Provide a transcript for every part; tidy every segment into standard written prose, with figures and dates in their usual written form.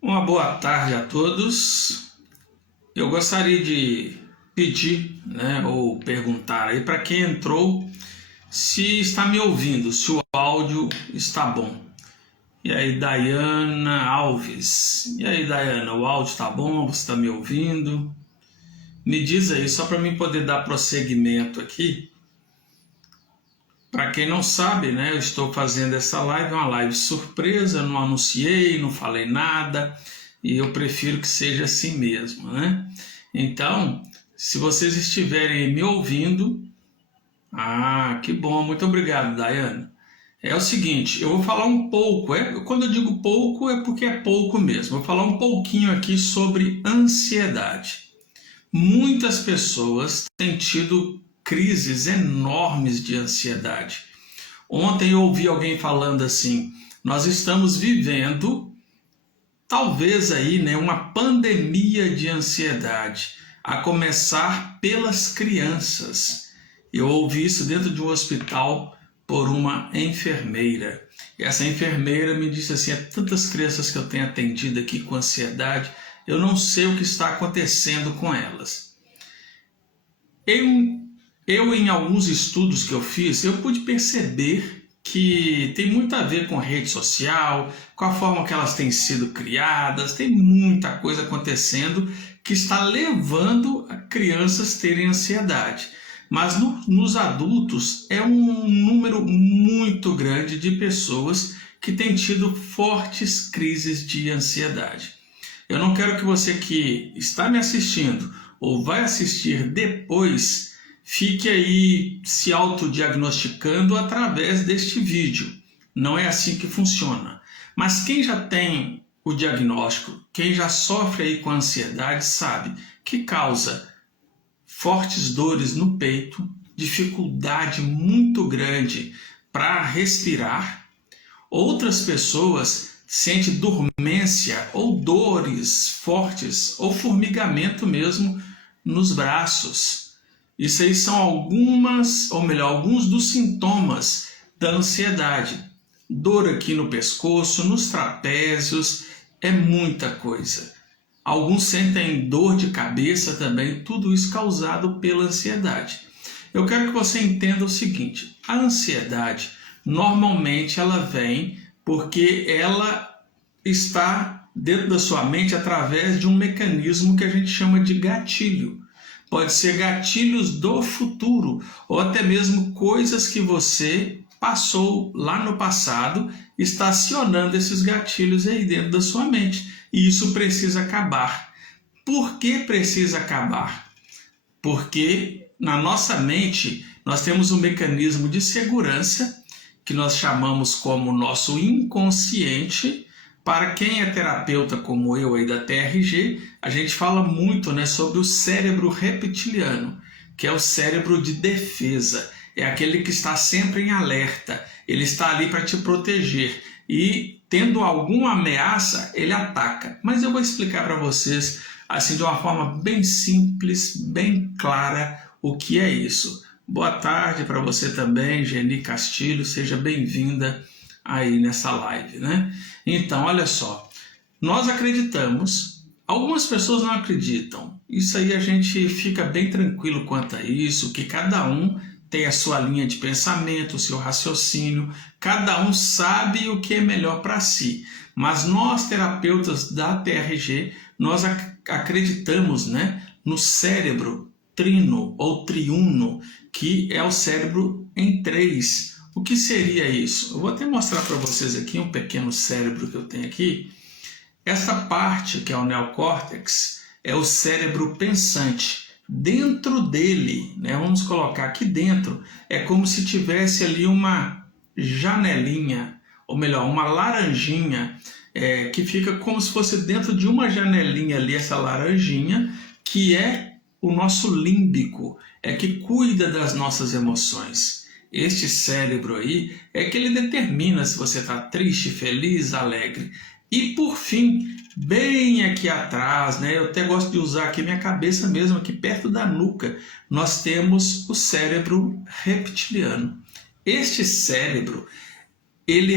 Uma boa tarde a todos. Eu gostaria de pedir, ou perguntar aí para quem entrou se está me ouvindo, se o áudio está bom. E aí, Dayana Alves. E aí, Dayana, o áudio está bom? Você está me ouvindo? Me diz aí, só para mim poder dar prosseguimento aqui. Para quem não sabe, eu estou fazendo essa live, uma live surpresa, não anunciei, não falei nada, e eu prefiro que seja assim mesmo, Então, se vocês estiverem me ouvindo, que bom, muito obrigado, Dayana. É o seguinte, eu vou falar um pouco, quando eu digo pouco é porque é pouco mesmo, eu vou falar um pouquinho aqui sobre ansiedade. Muitas pessoas têm tido crises enormes de ansiedade. Ontem eu ouvi alguém falando assim, nós estamos vivendo talvez aí, uma pandemia de ansiedade, a começar pelas crianças. Eu ouvi isso dentro de um hospital por uma enfermeira. E essa enfermeira me disse assim, tantas crianças que eu tenho atendido aqui com ansiedade, eu não sei o que está acontecendo com elas. Eu em alguns estudos que eu fiz, eu pude perceber que tem muito a ver com rede social, com a forma que elas têm sido criadas, tem muita coisa acontecendo que está levando a crianças a terem ansiedade. Mas nos adultos é um número muito grande de pessoas que têm tido fortes crises de ansiedade. Eu não quero que você que está me assistindo ou vai assistir depois fique aí se autodiagnosticando através deste vídeo. Não é assim que funciona. Mas quem já tem o diagnóstico, quem já sofre aí com ansiedade, sabe que causa fortes dores no peito, dificuldade muito grande para respirar. Outras pessoas sentem dormência ou dores fortes ou formigamento mesmo nos braços. Isso aí são alguns dos sintomas da ansiedade. Dor aqui no pescoço, nos trapézios, é muita coisa. Alguns sentem dor de cabeça também, tudo isso causado pela ansiedade. Eu quero que você entenda o seguinte, a ansiedade, normalmente ela vem porque ela está dentro da sua mente através de um mecanismo que a gente chama de gatilho. Pode ser gatilhos do futuro ou até mesmo coisas que você passou lá no passado, está acionando esses gatilhos aí dentro da sua mente. E isso precisa acabar. Por que precisa acabar? Porque na nossa mente nós temos um mecanismo de segurança que nós chamamos como nosso inconsciente. Para quem é terapeuta como eu aí da TRG, a gente fala muito sobre o cérebro reptiliano, que é o cérebro de defesa. É aquele que está sempre em alerta, ele está ali para te proteger e tendo alguma ameaça, ele ataca. Mas eu vou explicar para vocês assim de uma forma bem simples, bem clara, o que é isso. Boa tarde para você também, Geni Castilho, seja bem-vinda aí nessa live, Então, olha só, nós acreditamos, algumas pessoas não acreditam. Isso aí a gente fica bem tranquilo quanto a isso, que cada um tem a sua linha de pensamento, o seu raciocínio, cada um sabe o que é melhor para si. Mas nós, terapeutas da TRG, nós acreditamos no cérebro trino ou triuno, que é o cérebro em três. O que seria isso? Eu vou até mostrar para vocês aqui um pequeno cérebro que eu tenho aqui. Essa parte, que é o neocórtex, é o cérebro pensante. Dentro dele, vamos colocar aqui dentro, é como se tivesse ali uma janelinha, ou melhor, uma laranjinha, que fica como se fosse dentro de uma janelinha ali, essa laranjinha, que é o nosso límbico, é que cuida das nossas emoções. Este cérebro aí é que ele determina se você está triste, feliz, alegre. E por fim, bem aqui atrás, eu até gosto de usar aqui minha cabeça mesmo, aqui perto da nuca, nós temos o cérebro reptiliano. Este cérebro ele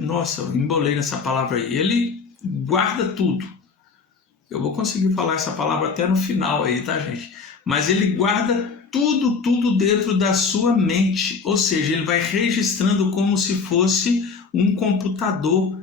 nossa, eu embolei nessa palavra aí. Ele guarda tudo. Eu vou conseguir falar essa palavra até no final aí, tá, gente? Mas ele guarda tudo dentro da sua mente. Ou seja, ele vai registrando como se fosse um computador.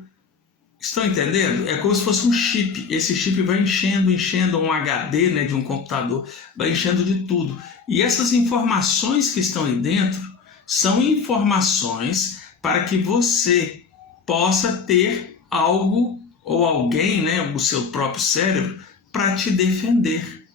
Estão entendendo? É como se fosse um chip. Esse chip vai enchendo um HD, né, de um computador. Vai enchendo de tudo. E essas informações que estão aí dentro são informações para que você possa ter algo ou alguém, né, o seu próprio cérebro, para te defender.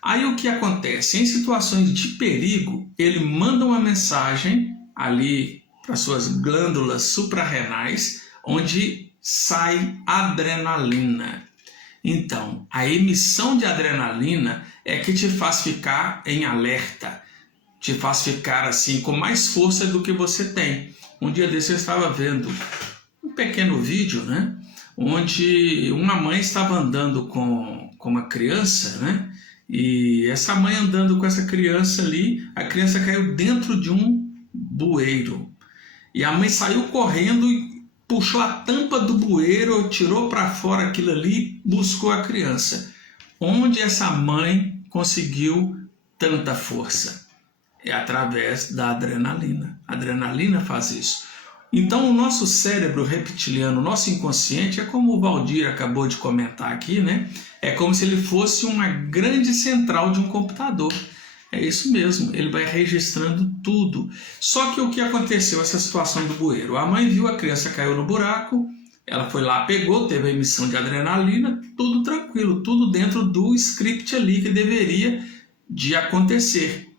Aí o que acontece? Em situações de perigo, ele manda uma mensagem ali para suas glândulas suprarrenais, onde sai adrenalina. Então, a emissão de adrenalina é que te faz ficar em alerta, te faz ficar assim com mais força do que você tem. Um dia desse eu estava vendo um pequeno vídeo, né, onde uma mãe estava andando com uma criança, né, e essa mãe andando com essa criança ali, a criança caiu dentro de um bueiro. E a mãe saiu correndo e puxou a tampa do bueiro, tirou para fora aquilo ali, buscou a criança. Onde essa mãe conseguiu tanta força? É através da adrenalina. A adrenalina faz isso. Então o nosso cérebro reptiliano, o nosso inconsciente, é como o Valdir acabou de comentar aqui, né? É como se ele fosse uma grande central de um computador. É isso mesmo, ele vai registrando tudo. Só que o que aconteceu, essa situação do bueiro? A mãe viu a criança caiu no buraco, ela foi lá, pegou, teve a emissão de adrenalina, tudo tranquilo, tudo dentro do script ali que deveria de acontecer.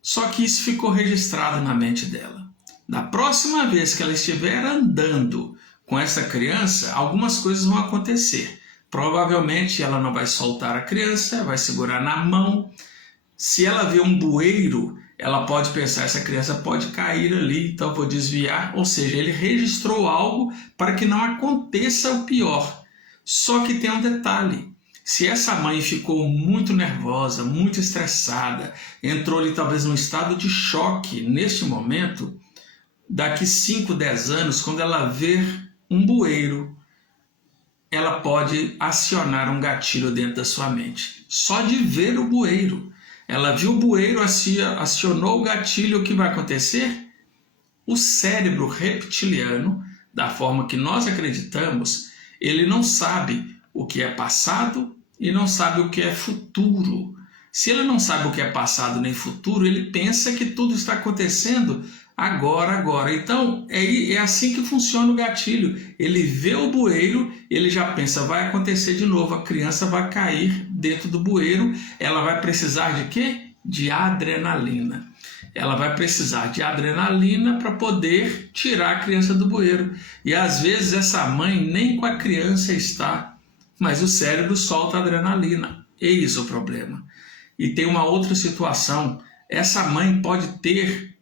Só que isso ficou registrado na mente dela. Da próxima vez que ela estiver andando com essa criança, algumas coisas vão acontecer. Provavelmente ela não vai soltar a criança, vai segurar na mão. Se ela vê um bueiro, ela pode pensar, essa criança pode cair ali, então vou desviar. Ou seja, ele registrou algo para que não aconteça o pior. Só que tem um detalhe. Se essa mãe ficou muito nervosa, muito estressada, entrou ali talvez num estado de choque neste momento, daqui 5, 10 anos, quando ela ver um bueiro, ela pode acionar um gatilho dentro da sua mente. Só de ver o bueiro. Ela viu o bueiro, acionou o gatilho, o que vai acontecer? O cérebro reptiliano, da forma que nós acreditamos, ele não sabe o que é passado e não sabe o que é futuro. Se ele não sabe o que é passado nem futuro, ele pensa que tudo está acontecendo agora. Então, é assim que funciona o gatilho. Ele vê o bueiro, ele já pensa, vai acontecer de novo, a criança vai cair dentro do bueiro, ela vai precisar de quê? De adrenalina. Ela vai precisar de adrenalina para poder tirar a criança do bueiro. E às vezes essa mãe nem com a criança está, mas o cérebro solta adrenalina. Eis o problema. E tem uma outra situação. Essa mãe pode ter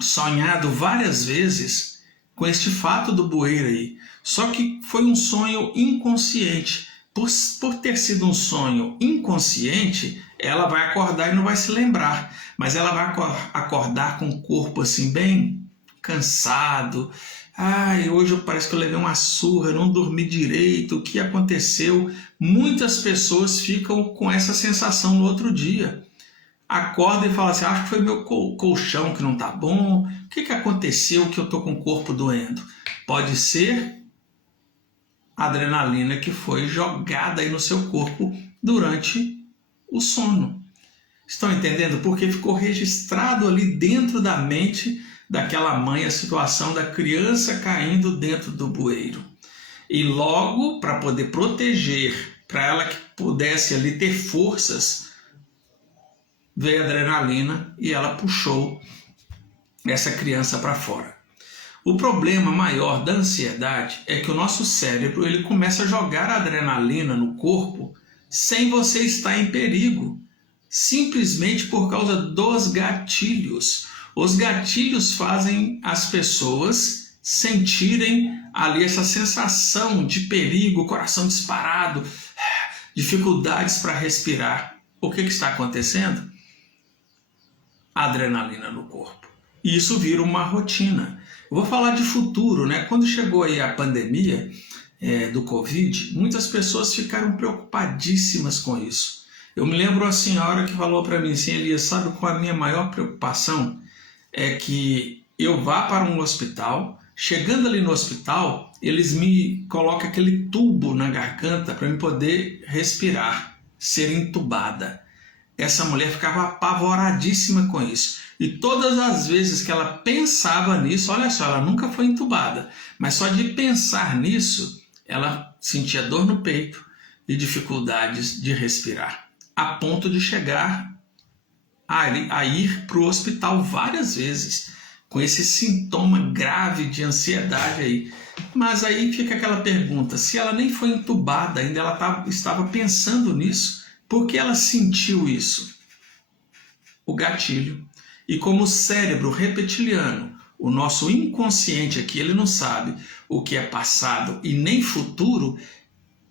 sonhado várias vezes com este fato do bueiro aí. Só que foi um sonho inconsciente. Por ter sido um sonho inconsciente, ela vai acordar e não vai se lembrar. Mas ela vai acordar com o corpo assim bem cansado. Ai, hoje parece que eu levei uma surra, não dormi direito, o que aconteceu? Muitas pessoas ficam com essa sensação no outro dia. Acorda e fala assim, acho que foi meu colchão que não está bom, o que aconteceu que eu estou com o corpo doendo? Pode ser a adrenalina que foi jogada aí no seu corpo durante o sono. Estão entendendo? Porque ficou registrado ali dentro da mente daquela mãe a situação da criança caindo dentro do bueiro. E logo, para poder proteger, para ela que pudesse ali ter forças, veio a adrenalina e ela puxou essa criança para fora. O problema maior da ansiedade é que o nosso cérebro ele começa a jogar adrenalina no corpo sem você estar em perigo, simplesmente por causa dos gatilhos. Os gatilhos fazem as pessoas sentirem ali essa sensação de perigo, coração disparado, dificuldades para respirar. O que está acontecendo? Adrenalina no corpo. e isso vira uma rotina. Eu vou falar de futuro, né? Quando chegou aí a pandemia do Covid, muitas pessoas ficaram preocupadíssimas com isso. Eu me lembro uma senhora que falou para mim assim: Elias, sabe qual é a minha maior preocupação? É que eu vá para um hospital, chegando ali no hospital, eles me colocam aquele tubo na garganta para eu poder respirar, ser entubada. Essa mulher ficava apavoradíssima com isso. E todas as vezes que ela pensava nisso, olha só, ela nunca foi entubada, mas só de pensar nisso, ela sentia dor no peito e dificuldades de respirar, a ponto de chegar a ir para o hospital várias vezes, com esse sintoma grave de ansiedade aí. Mas aí fica aquela pergunta: se ela nem foi entubada, ainda ela estava pensando nisso, por que ela sentiu isso? O gatilho. E como o cérebro reptiliano, o nosso inconsciente aqui, ele não sabe o que é passado e nem futuro,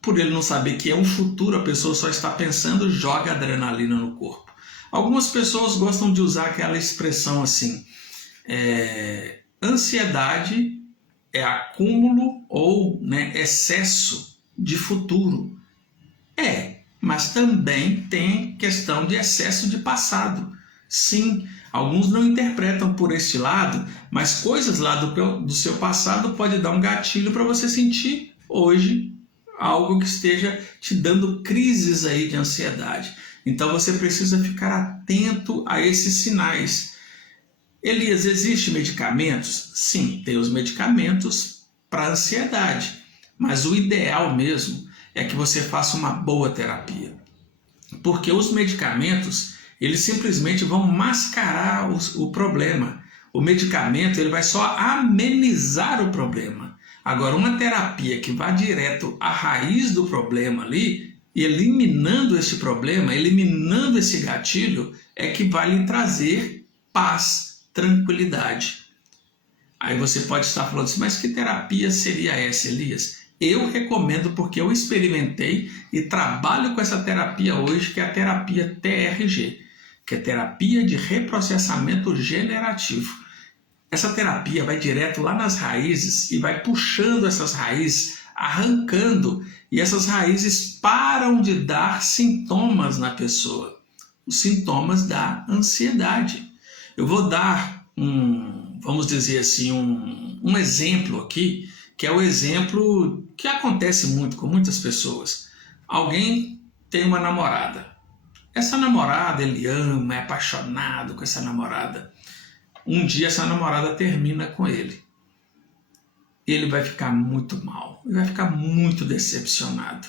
por ele não saber que é um futuro, a pessoa só está pensando, joga adrenalina no corpo. Algumas pessoas gostam de usar aquela expressão assim: ansiedade é acúmulo ou excesso de futuro. Mas também tem questão de excesso de passado. Sim, alguns não interpretam por este lado, mas coisas lá do seu passado pode dar um gatilho para você sentir hoje algo que esteja te dando crises aí de ansiedade. Então você precisa ficar atento a esses sinais. Elias, existem medicamentos? Sim, tem os medicamentos para ansiedade, mas o ideal mesmo é que você faça uma boa terapia. Porque os medicamentos, eles simplesmente vão mascarar o problema. O medicamento, ele vai só amenizar o problema. Agora, uma terapia que vá direto à raiz do problema ali, eliminando esse problema, eliminando esse gatilho, é que vai lhe trazer paz, tranquilidade. Aí você pode estar falando assim: mas que terapia seria essa, Elias? Eu recomendo, porque eu experimentei e trabalho com essa terapia hoje, que é a terapia TRG, que é terapia de reprocessamento generativo. Essa terapia vai direto lá nas raízes e vai puxando essas raízes, arrancando, e essas raízes param de dar sintomas na pessoa, os sintomas da ansiedade. Eu vou dar vamos dizer assim, um exemplo aqui, que é o exemplo que acontece muito com muitas pessoas. Alguém tem uma namorada. Essa namorada, ele ama, é apaixonado com essa namorada. Um dia essa namorada termina com ele. Ele vai ficar muito mal, ele vai ficar muito decepcionado.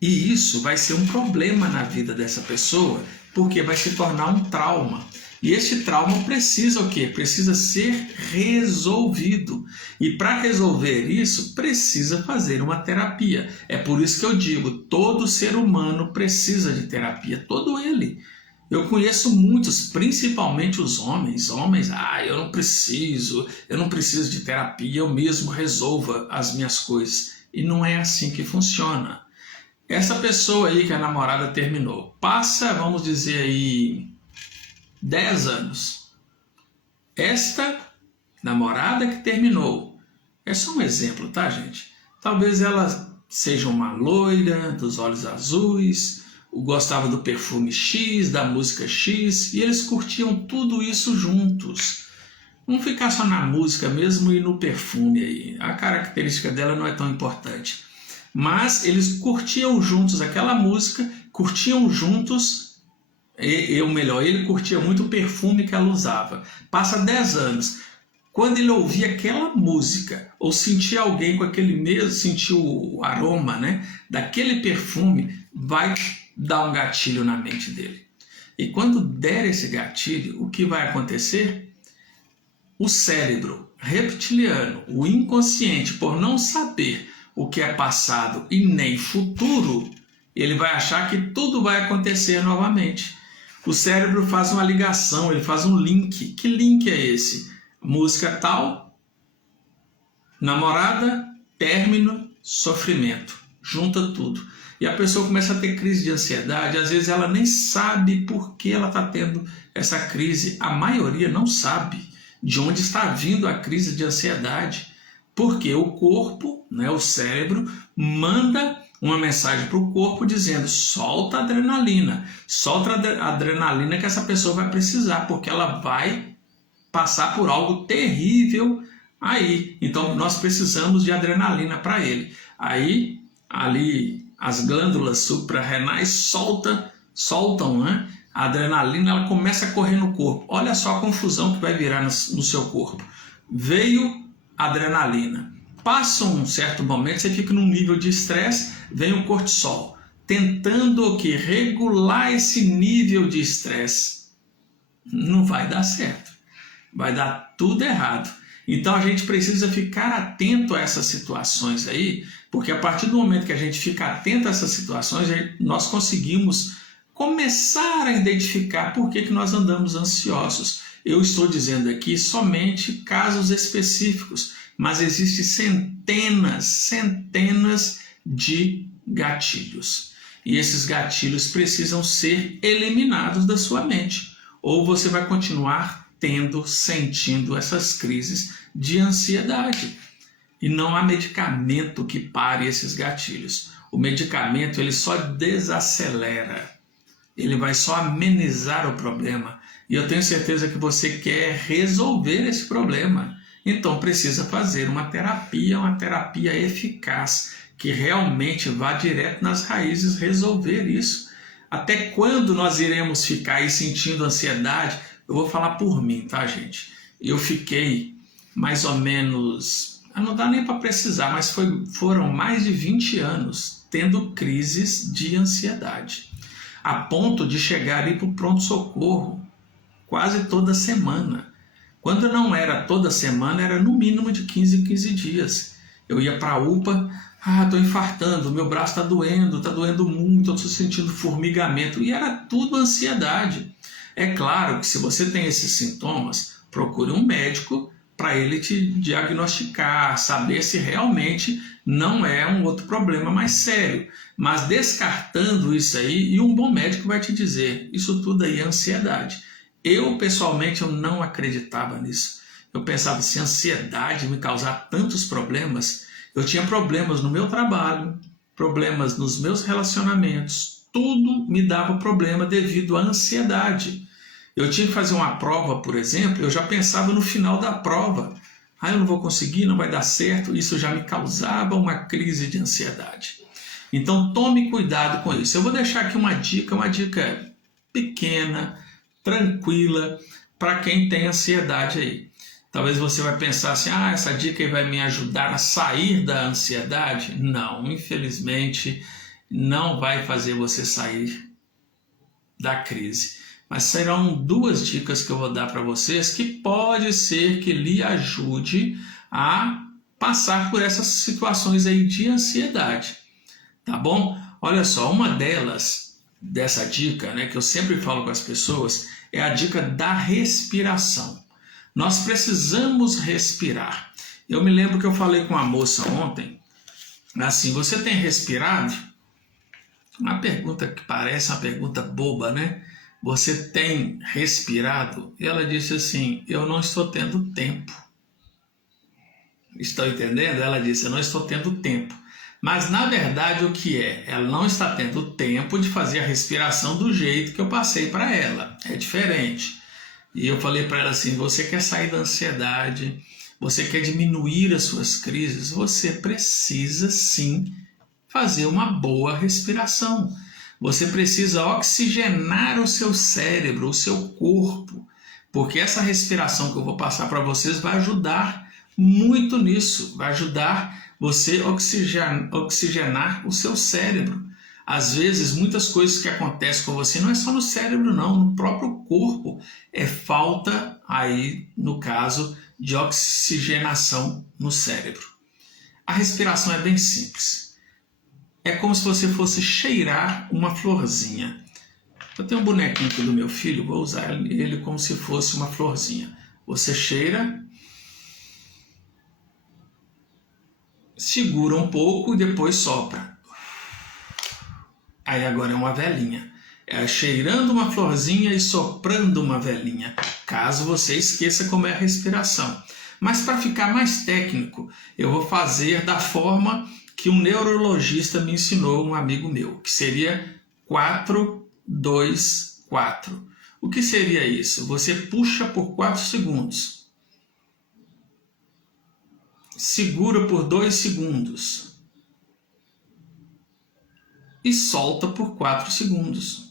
E isso vai ser um problema na vida dessa pessoa, porque vai se tornar um trauma. E este trauma precisa o quê? Precisa ser resolvido. E para resolver isso, precisa fazer uma terapia. É por isso que eu digo, todo ser humano precisa de terapia, todo ele. Eu conheço muitos, principalmente os homens. Eu não preciso de terapia, eu mesmo resolvo as minhas coisas. E não é assim que funciona. Essa pessoa aí que a namorada terminou, passa, vamos dizer aí, 10 anos. Esta namorada que terminou, é só um exemplo, tá, gente? Talvez ela seja uma loira, dos olhos azuis, gostava do perfume X, da música X, e eles curtiam tudo isso juntos. Vamos ficar só na música mesmo e no perfume aí. A característica dela não é tão importante. Mas eles curtiam juntos aquela música, curtiam juntos. Ele curtia muito o perfume que ela usava. Passa 10 anos. Quando ele ouvia aquela música, ou sentia alguém com aquele mesmo, sentia o aroma, daquele perfume, vai dar um gatilho na mente dele. E quando der esse gatilho, o que vai acontecer? O cérebro reptiliano, o inconsciente, por não saber o que é passado e nem futuro, ele vai achar que tudo vai acontecer novamente. O cérebro faz uma ligação, ele faz um link. Que link é esse? Música tal, namorada, término, sofrimento. Junta tudo. E a pessoa começa a ter crise de ansiedade. Às vezes ela nem sabe por que ela está tendo essa crise. A maioria não sabe. de onde está vindo a crise de ansiedade. Porque o corpo, né, o cérebro, manda uma mensagem para o corpo dizendo: solta a adrenalina que essa pessoa vai precisar, porque ela vai passar por algo terrível aí. Então nós precisamos de adrenalina para ele. Aí ali as glândulas suprarrenais soltam, né? A adrenalina, ela começa a correr no corpo. Olha só a confusão que vai virar no seu corpo. Veio a adrenalina. Passa um certo momento, você fica num nível de estresse, vem o cortisol, tentando o quê? Regular esse nível de estresse. Não vai dar certo. Vai dar tudo errado. Então a gente precisa ficar atento a essas situações aí, porque a partir do momento que a gente fica atento a essas situações, nós conseguimos começar a identificar por que nós andamos ansiosos. Eu estou dizendo aqui somente casos específicos, mas existem centenas de gatilhos. E esses gatilhos precisam ser eliminados da sua mente, ou você vai continuar sentindo essas crises de ansiedade. E não há medicamento que pare esses gatilhos. O medicamento, ele só desacelera, ele vai só amenizar o problema. E eu tenho certeza que você quer resolver esse problema. Então precisa fazer uma terapia eficaz, que realmente vá direto nas raízes resolver isso. Até quando nós iremos ficar aí sentindo ansiedade? Eu vou falar por mim, tá, gente? Eu fiquei mais ou menos, não dá nem para precisar, mas foram mais de 20 anos tendo crises de ansiedade, a ponto de chegar ali para o pronto-socorro quase toda semana. Quando não era toda semana, era no mínimo de 15 em 15 dias. Eu ia para a UPA, estou infartando, meu braço está doendo muito, estou sentindo formigamento, e era tudo ansiedade. É claro que se você tem esses sintomas, procure um médico para ele te diagnosticar, saber se realmente não é um outro problema mais sério. Mas descartando isso aí, e um bom médico vai te dizer, isso tudo aí é ansiedade. Eu, pessoalmente, eu não acreditava nisso. Eu pensava, se a ansiedade me causar tantos problemas, eu tinha problemas no meu trabalho, problemas nos meus relacionamentos, tudo me dava problema devido à ansiedade. Eu tinha que fazer uma prova, por exemplo, eu já pensava no final da prova. Eu não vou conseguir, não vai dar certo. Isso já me causava uma crise de ansiedade. Então tome cuidado com isso. Eu vou deixar aqui uma dica pequena, tranquila, para quem tem ansiedade aí. Talvez você vai pensar assim, essa dica aí vai me ajudar a sair da ansiedade. Não, infelizmente, não vai fazer você sair da crise. Mas serão 2 dicas que eu vou dar para vocês que pode ser que lhe ajude a passar por essas situações aí de ansiedade, tá bom? Olha só, uma dessa dica, né, que eu sempre falo com as pessoas, é a dica da respiração. Nós precisamos respirar. Eu me lembro que eu falei com uma moça ontem, assim, você tem respirado? Uma pergunta que parece uma pergunta boba, né? Você tem respirado? E ela disse assim, eu não estou tendo tempo. Estão entendendo? Ela disse, eu não estou tendo tempo. Mas na verdade o que é? Ela não está tendo tempo de fazer a respiração do jeito que eu passei para ela. É diferente. E eu falei para ela assim, você quer sair da ansiedade, você quer diminuir as suas crises, você precisa sim fazer uma boa respiração. Você precisa oxigenar o seu cérebro, o seu corpo, porque essa respiração que eu vou passar para vocês vai ajudar muito nisso, vai ajudar você oxigenar o seu cérebro. Às vezes, muitas coisas que acontecem com você não é só no cérebro, não, no próprio corpo. É falta aí, no caso, de oxigenação no cérebro. A respiração é bem simples. É como se você fosse cheirar uma florzinha. Eu tenho um bonequinho aqui do meu filho, vou usar ele como se fosse uma florzinha. Você cheira, segura um pouco e depois sopra. Aí agora é uma velinha. É cheirando uma florzinha e soprando uma velinha. caso você esqueça como é a respiração. Mas para ficar mais técnico, eu vou fazer da forma que um neurologista me ensinou, um amigo meu, que seria 4-2-4. O que seria isso? Você puxa por 4 segundos, segura por 2 segundos e solta por 4 segundos.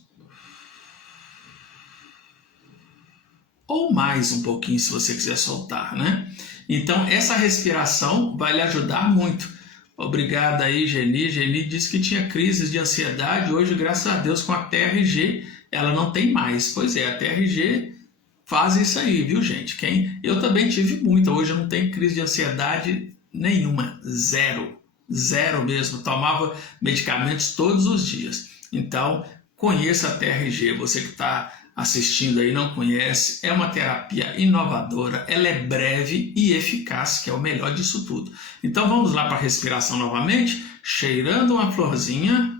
Ou mais um pouquinho se você quiser soltar, né? Então essa respiração vai lhe ajudar muito. Obrigado aí, Geni. Geni disse que tinha crises de ansiedade. Hoje, graças a Deus, com a TRG, ela não tem mais. Pois é, a TRG faz isso aí, viu, gente? Eu também tive muita. Hoje eu não tenho crise de ansiedade nenhuma. Zero. Zero mesmo. Tomava medicamentos todos os dias. Então, conheça a TRG. Você que está assistindo aí não conhece, é uma terapia inovadora, ela é breve e eficaz, que é o melhor disso tudo. Então vamos lá para a respiração novamente, cheirando uma florzinha,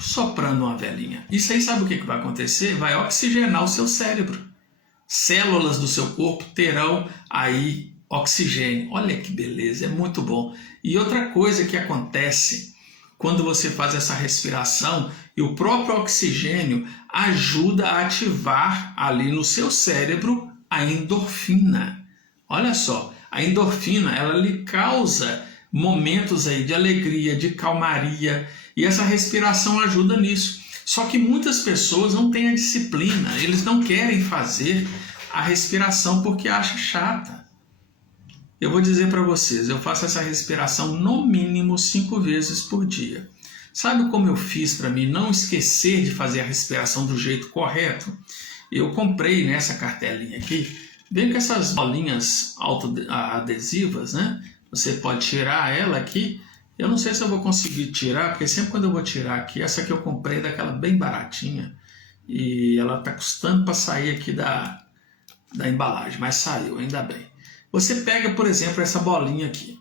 soprando uma velinha. Isso aí sabe o que vai acontecer? Vai oxigenar o seu cérebro. Células do seu corpo terão aí oxigênio. Olha que beleza, é muito bom. E outra coisa que acontece quando você faz essa respiração, e o próprio oxigênio ajuda a ativar ali no seu cérebro a endorfina. Olha só, a endorfina, ela lhe causa momentos aí de alegria, de calmaria, e essa respiração ajuda nisso. Só que muitas pessoas não têm a disciplina, eles não querem fazer a respiração porque acham chata. Eu vou dizer para vocês, eu faço essa respiração no mínimo 5 vezes por dia. Sabe como eu fiz para mim não esquecer de fazer a respiração do jeito correto? Eu comprei nessa cartelinha aqui, vem com essas bolinhas autoadesivas, né? Você pode tirar ela aqui. Eu não sei se eu vou conseguir tirar, porque sempre quando eu vou tirar aqui, essa aqui eu comprei daquela bem baratinha. E ela está custando para sair aqui da embalagem, mas saiu, ainda bem. Você pega, por exemplo, essa bolinha aqui.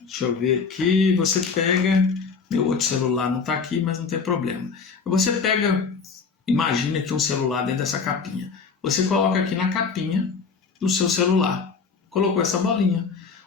Deixa eu ver aqui. Você pega... Meu outro celular não está aqui, mas não tem problema. Você pega... Imagina aqui um celular dentro dessa capinha. Você coloca aqui na capinha do seu celular. Colocou essa bolinha.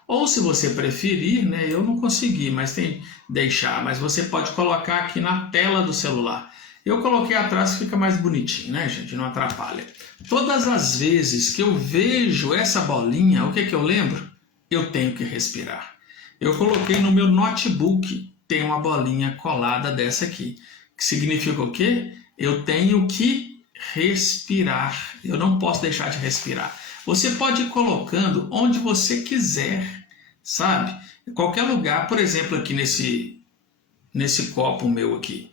Ou se você preferir, né? Eu não consegui, mas tem deixar. Mas você pode colocar aqui na tela do celular. Eu coloquei atrás, fica mais bonitinho, né, gente? Não atrapalha. Todas as vezes que eu vejo essa bolinha, o que eu lembro? Eu tenho que respirar. Eu coloquei no meu notebook, tem uma bolinha colada dessa aqui. Que significa o quê? Eu tenho que respirar. Eu não posso deixar de respirar. Você pode ir colocando onde você quiser, sabe? Em qualquer lugar, por exemplo, aqui nesse copo meu aqui.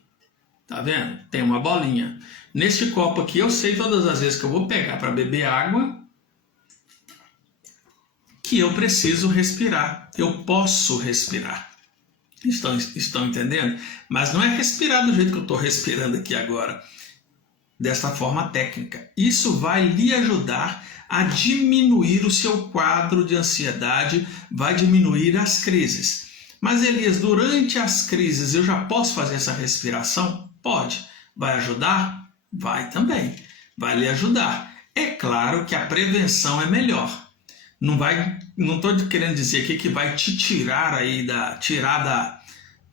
Tá vendo? Tem uma bolinha. Neste copo aqui, eu sei todas as vezes que eu vou pegar para beber água que eu preciso respirar. Eu posso respirar. Estão entendendo? Mas não é respirar do jeito que eu estou respirando aqui agora. Desta forma técnica. Isso vai lhe ajudar a diminuir o seu quadro de ansiedade, vai diminuir as crises. Mas Elias, durante as crises eu já posso fazer essa respiração? Pode. Vai ajudar? Vai também. Vai lhe ajudar. É claro que a prevenção é melhor. Não estou querendo dizer aqui que vai te tirar aí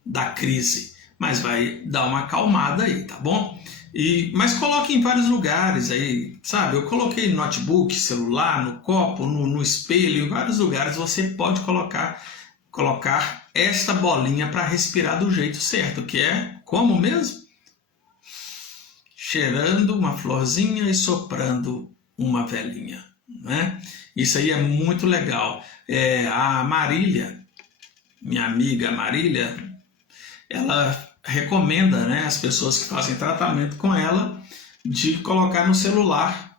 da crise, mas vai dar uma acalmada aí, tá bom? Mas coloque em vários lugares aí, sabe? Eu coloquei no notebook, celular, no copo, no espelho, em vários lugares você pode colocar esta bolinha para respirar do jeito certo, que é como mesmo? Cheirando uma florzinha e soprando uma velinha, né? Isso aí é muito legal. A Marília, minha amiga Marília, ela recomenda, né, as pessoas que fazem tratamento com ela de colocar no celular.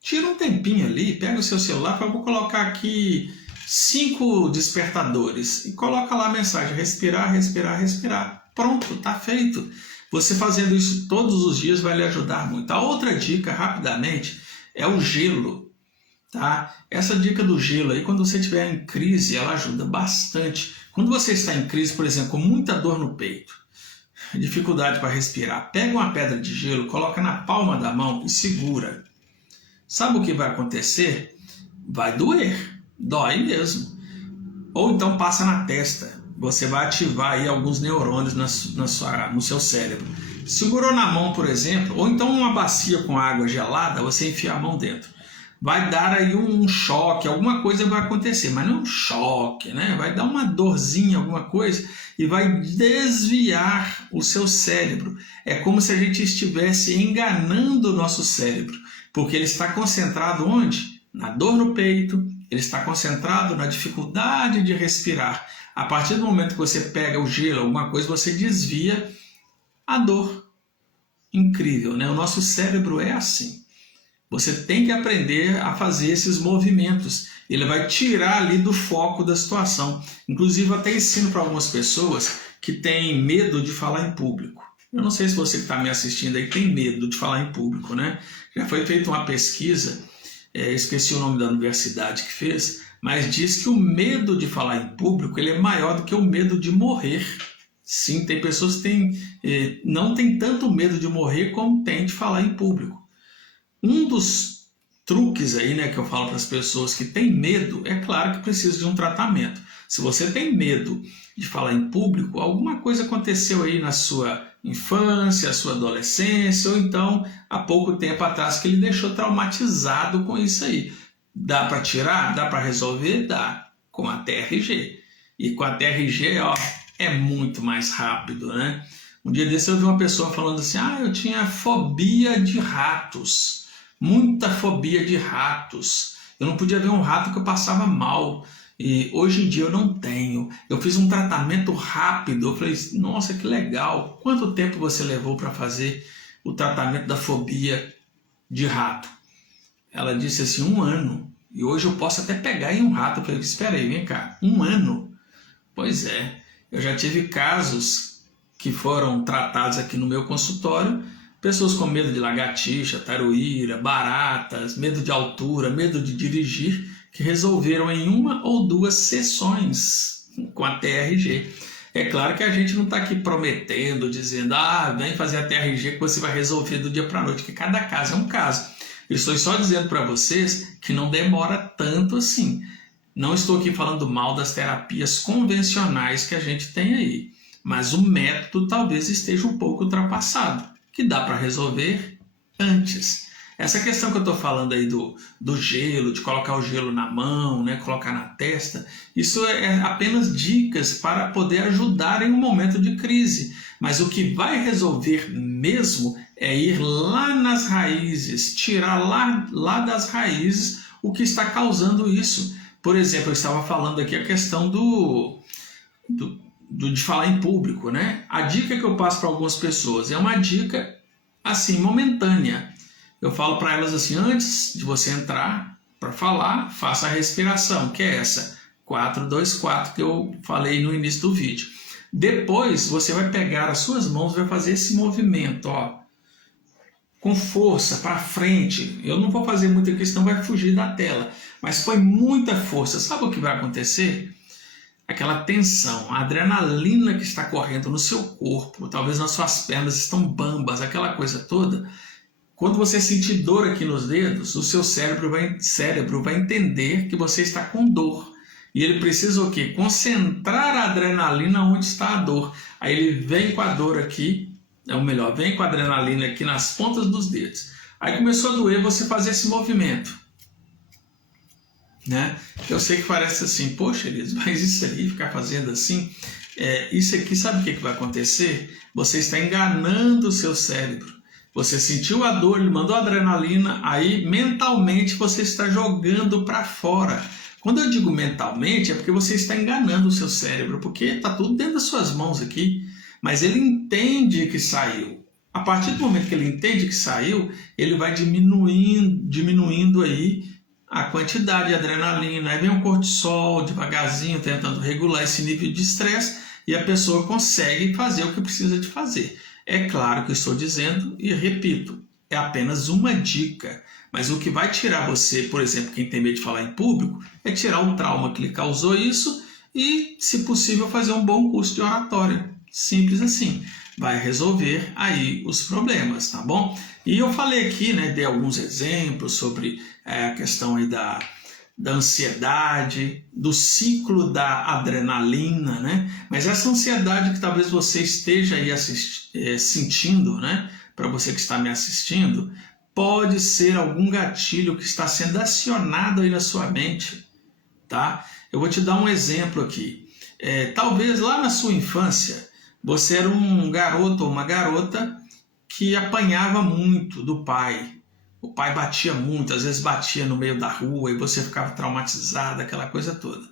Tira um tempinho ali, pega o seu celular, eu vou colocar aqui 5 despertadores e coloca lá a mensagem: respirar, respirar, respirar. Pronto, tá feito. Você fazendo isso todos os dias vai lhe ajudar muito. A outra dica, rapidamente, é o gelo. Tá? Essa dica do gelo aí, quando você estiver em crise, ela ajuda bastante. Quando você está em crise, por exemplo, com muita dor no peito, dificuldade para respirar, pega uma pedra de gelo, coloca na palma da mão e segura. Sabe o que vai acontecer? Vai doer, dói mesmo. Ou então passa na testa, você vai ativar aí alguns neurônios no seu cérebro. Segurou na mão, por exemplo, ou então uma bacia com água gelada, você enfia a mão dentro. Vai dar aí um choque, alguma coisa vai acontecer, mas não é um choque, né? Vai dar uma dorzinha, alguma coisa, e vai desviar o seu cérebro. É como se a gente estivesse enganando o nosso cérebro, porque ele está concentrado onde? Na dor no peito, ele está concentrado na dificuldade de respirar. A partir do momento que você pega o gelo, alguma coisa, você desvia a dor. Incrível, né? O nosso cérebro é assim. Você tem que aprender a fazer esses movimentos. Ele vai tirar ali do foco da situação. Inclusive, eu até ensino para algumas pessoas que têm medo de falar em público. Eu não sei se você que está me assistindo aí tem medo de falar em público, né? Já foi feita uma pesquisa, esqueci o nome da universidade que fez, mas diz que o medo de falar em público ele é maior do que o medo de morrer. Sim, tem pessoas que não têm tanto medo de morrer como tem de falar em público. Um dos truques aí, né, que eu falo para as pessoas que têm medo, é claro que precisa de um tratamento. Se você tem medo de falar em público, alguma coisa aconteceu aí na sua infância, sua adolescência, ou então há pouco tempo atrás que ele deixou traumatizado com isso aí. Dá para tirar? Dá para resolver? Dá. Com a TRG. E com a TRG, ó, é muito mais rápido, né? Um dia desse eu vi uma pessoa falando assim, eu tinha fobia de ratos. Muita fobia de ratos. Eu não podia ver um rato que eu passava mal. E hoje em dia eu não tenho. Eu fiz um tratamento rápido. Eu falei, nossa, que legal. Quanto tempo você levou para fazer o tratamento da fobia de rato? Ela disse assim, 1 ano. E hoje eu posso até pegar em um rato. Eu falei, espera aí, vem cá. 1 ano? Pois é. Eu já tive casos que foram tratados aqui no meu consultório. Pessoas com medo de lagartixa, taruíra, baratas, medo de altura, medo de dirigir, que resolveram em 1 ou 2 sessões com a TRG. É claro que a gente não está aqui prometendo, dizendo, vem fazer a TRG que você vai resolver do dia para a noite, que cada caso é um caso. Eu estou só dizendo para vocês que não demora tanto assim. Não estou aqui falando mal das terapias convencionais que a gente tem aí, mas o método talvez esteja um pouco ultrapassado, que dá para resolver antes. Essa questão que eu estou falando aí do gelo, de colocar o gelo na mão, né, colocar na testa, isso é apenas dicas para poder ajudar em um momento de crise. Mas o que vai resolver mesmo é ir lá nas raízes, tirar lá das raízes o que está causando isso. Por exemplo, eu estava falando aqui a questão de falar em público, né? A dica que eu passo para algumas pessoas é uma dica assim momentânea. Eu falo para elas assim, antes de você entrar para falar, faça a respiração, que é essa 4-2-4 que eu falei no início do vídeo. Depois você vai pegar as suas mãos e vai fazer esse movimento, ó, com força para frente. Eu não vou fazer muito aqui, senão vai fugir da tela, mas põe muita força. Sabe o que vai acontecer? Aquela tensão, a adrenalina que está correndo no seu corpo, talvez nas suas pernas estão bambas, aquela coisa toda. Quando você sentir dor aqui nos dedos, o seu cérebro vai entender que você está com dor. E ele precisa o quê? Concentrar a adrenalina onde está a dor. Aí ele vem com a dor aqui, vem com a adrenalina aqui nas pontas dos dedos. Aí começou a doer você fazer esse movimento, né? Eu sei que parece assim, poxa, Elias, mas isso aí, ficar fazendo assim, isso aqui, sabe o que vai acontecer? Você está enganando o seu cérebro. Você sentiu a dor, ele mandou adrenalina, aí mentalmente você está jogando para fora. Quando eu digo mentalmente, é porque você está enganando o seu cérebro, porque está tudo dentro das suas mãos aqui, mas ele entende que saiu. A partir do momento que ele entende que saiu, ele vai diminuindo aí a quantidade de adrenalina, aí vem o cortisol devagarzinho tentando regular esse nível de estresse e a pessoa consegue fazer o que precisa de fazer. É claro que eu estou dizendo e repito, é apenas uma dica, mas o que vai tirar você, por exemplo, quem tem medo de falar em público, é tirar o trauma que lhe causou isso e, se possível, fazer um bom curso de oratória. Simples assim. vai resolver aí os problemas, tá bom? E eu falei aqui, né, dei alguns exemplos sobre a questão aí da ansiedade, do ciclo da adrenalina, né? Mas essa ansiedade que talvez você esteja aí sentindo, né? Para você que está me assistindo, pode ser algum gatilho que está sendo acionado aí na sua mente, tá? Eu vou te dar um exemplo aqui. Talvez lá na sua infância, você era um garoto ou uma garota que apanhava muito do pai. O pai batia muito, às vezes batia no meio da rua e você ficava traumatizado, aquela coisa toda.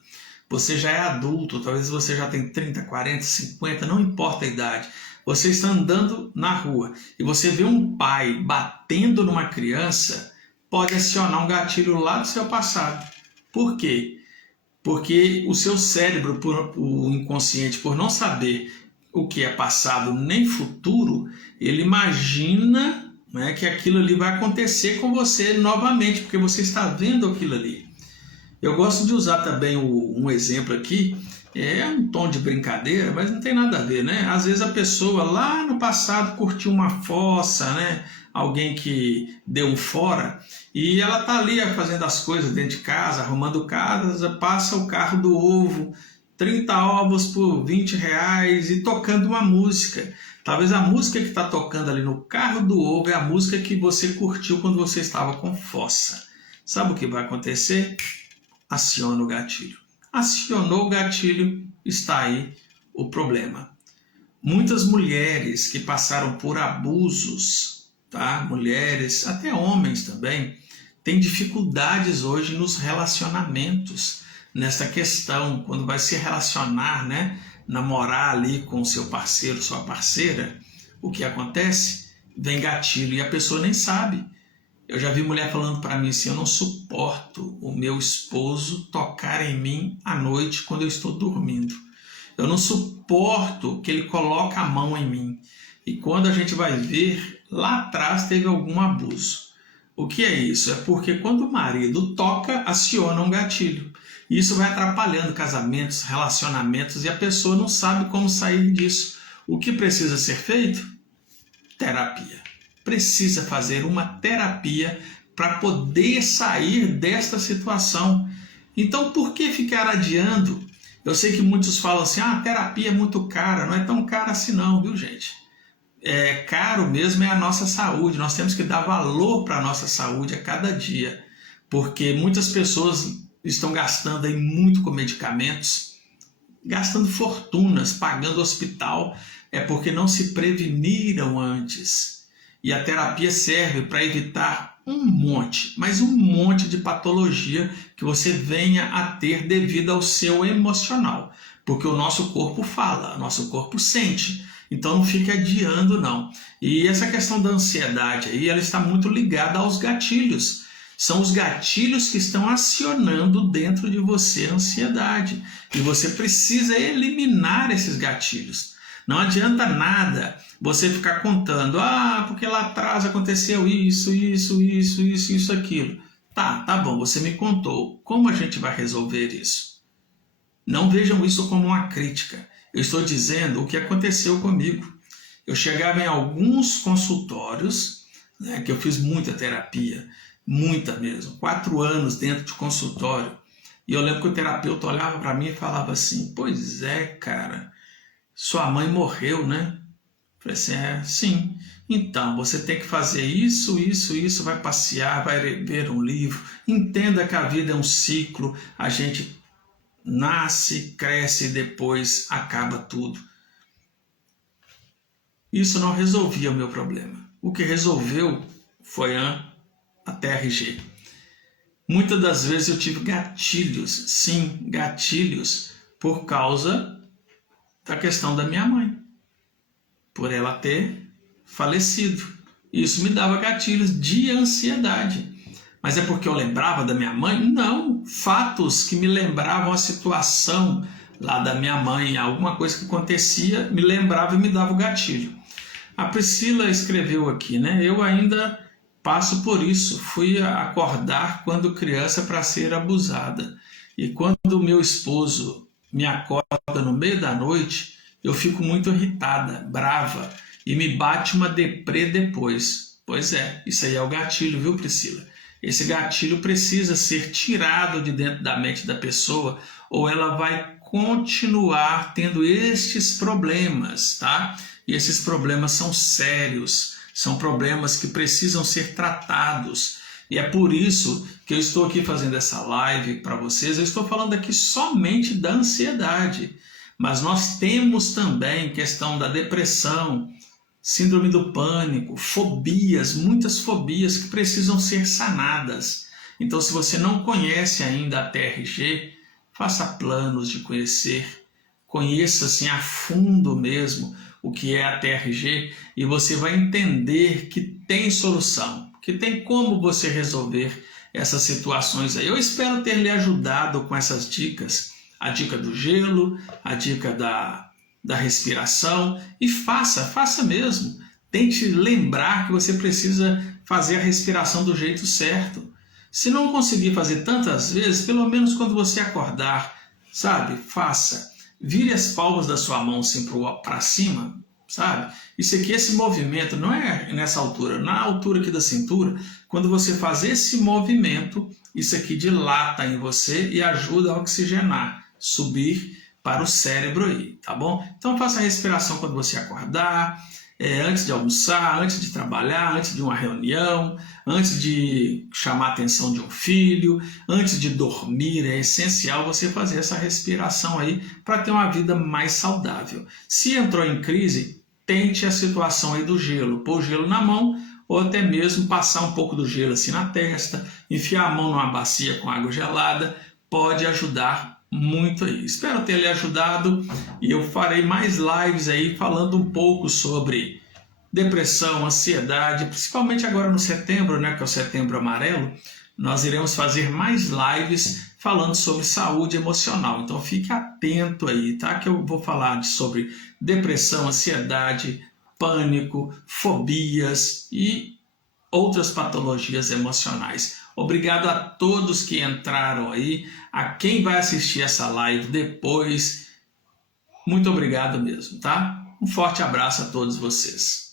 Você já é adulto, talvez você já tem 30, 40, 50, não importa a idade. Você está andando na rua e você vê um pai batendo numa criança, pode acionar um gatilho lá do seu passado. Por quê? Porque o seu cérebro, o inconsciente, por não saber o que é passado nem futuro, ele imagina, né, que aquilo ali vai acontecer com você novamente, porque você está vendo aquilo ali. Eu gosto de usar também um exemplo aqui, é um tom de brincadeira, mas não tem nada a ver, né? Às vezes a pessoa lá no passado curtiu uma fossa, né? Alguém que deu um fora, e ela tá ali fazendo as coisas dentro de casa, arrumando casa, passa o carro do ovo, 30 ovos por R$ 20 e tocando uma música. Talvez a música que está tocando ali no carro do ovo é a música que você curtiu quando você estava com fossa. Sabe o que vai acontecer? Aciona o gatilho. Acionou o gatilho, está aí o problema. Muitas mulheres que passaram por abusos, tá? Mulheres, até homens também, têm dificuldades hoje nos relacionamentos, nessa questão, quando vai se relacionar, né? Namorar ali com seu parceiro, sua parceira, o que acontece? Vem gatilho e a pessoa nem sabe. Eu já vi mulher falando para mim assim, eu não suporto o meu esposo tocar em mim à noite quando eu estou dormindo. Eu não suporto que ele coloque a mão em mim. E quando a gente vai ver, lá atrás teve algum abuso. O que é isso? É porque quando o marido toca, aciona um gatilho. E isso vai atrapalhando casamentos, relacionamentos, e a pessoa não sabe como sair disso. O que precisa ser feito? Terapia. Precisa fazer uma terapia para poder sair desta situação. Então, por que ficar adiando? Eu sei que muitos falam assim, a terapia é muito cara. Não é tão cara assim não, viu, gente? Caro mesmo é a nossa saúde. Nós temos que dar valor para a nossa saúde a cada dia, porque muitas pessoas estão gastando aí muito com medicamentos, gastando fortunas, pagando hospital, porque não se preveniram antes. E a terapia serve para evitar mas um monte de patologia que você venha a ter devido ao seu emocional. Porque o nosso corpo fala, o nosso corpo sente. Então não fique adiando não. E essa questão da ansiedade aí, ela está muito ligada aos gatilhos. São os gatilhos que estão acionando dentro de você a ansiedade. E você precisa eliminar esses gatilhos. Não adianta nada você ficar contando, porque lá atrás aconteceu isso, aquilo. Tá bom, você me contou. Como a gente vai resolver isso? Não vejam isso como uma crítica. Eu estou dizendo o que aconteceu comigo. Eu chegava em alguns consultórios, né, que eu fiz muita terapia, muita mesmo, 4 anos dentro de consultório. E eu lembro que o terapeuta olhava para mim e falava assim, pois é, cara, sua mãe morreu, né? Eu falei assim, sim. Então, você tem que fazer isso, vai passear, vai ver um livro. Entenda que a vida é um ciclo, a gente nasce, cresce e depois acaba tudo. Isso não resolvia o meu problema. O que resolveu foi a TRG. Muitas das vezes eu tive gatilhos, sim, gatilhos, por causa da questão da minha mãe, por ela ter falecido. Isso me dava gatilhos de ansiedade. Mas é porque eu lembrava da minha mãe? Não, fatos que me lembravam a situação lá da minha mãe, alguma coisa que acontecia, me lembrava e me dava o gatilho. A Priscila escreveu aqui, né? Eu ainda passo por isso, fui acordar quando criança para ser abusada. E quando o meu esposo me acorda no meio da noite, eu fico muito irritada, brava, e me bate uma deprê depois. Pois é, isso aí é o gatilho, viu, Priscila? Esse gatilho precisa ser tirado de dentro da mente da pessoa, ou ela vai continuar tendo estes problemas, tá? E esses problemas são sérios, são problemas que precisam ser tratados. E é por isso que eu estou aqui fazendo essa live para vocês. Eu estou falando aqui somente da ansiedade, mas nós temos também questão da depressão, síndrome do pânico, fobias, muitas fobias que precisam ser sanadas. Então, se você não conhece ainda a TRG, faça planos de conhecer, conheça assim a fundo mesmo o que é a TRG e você vai entender que tem solução, que tem como você resolver essas situações aí. Eu espero ter lhe ajudado com essas dicas, a dica do gelo, a dica da respiração, e faça mesmo. Tente lembrar que você precisa fazer a respiração do jeito certo. Se não conseguir fazer tantas vezes, pelo menos quando você acordar, sabe? Faça. Vire as palmas da sua mão assim para cima, sabe? Isso aqui, esse movimento, não é nessa altura, na altura aqui da cintura. Quando você faz esse movimento, isso aqui dilata em você e ajuda a oxigenar, subir para o cérebro aí, tá bom? Então faça a respiração quando você acordar, antes de almoçar, antes de trabalhar, antes de uma reunião, antes de chamar a atenção de um filho, antes de dormir. É essencial você fazer essa respiração aí para ter uma vida mais saudável. Se entrou em crise, tente a situação aí do gelo, pôr o gelo na mão ou até mesmo passar um pouco do gelo assim na testa, enfiar a mão numa bacia com água gelada, pode ajudar muito aí. Espero ter lhe ajudado e eu farei mais lives aí falando um pouco sobre depressão, ansiedade, principalmente agora no setembro, né, que é o Setembro Amarelo. Nós iremos fazer mais lives falando sobre saúde emocional. Então fique atento aí, tá? Que eu vou falar sobre depressão, ansiedade, pânico, fobias e outras patologias emocionais. Obrigado a todos que entraram aí, a quem vai assistir essa live depois. Muito obrigado mesmo, tá? Um forte abraço a todos vocês.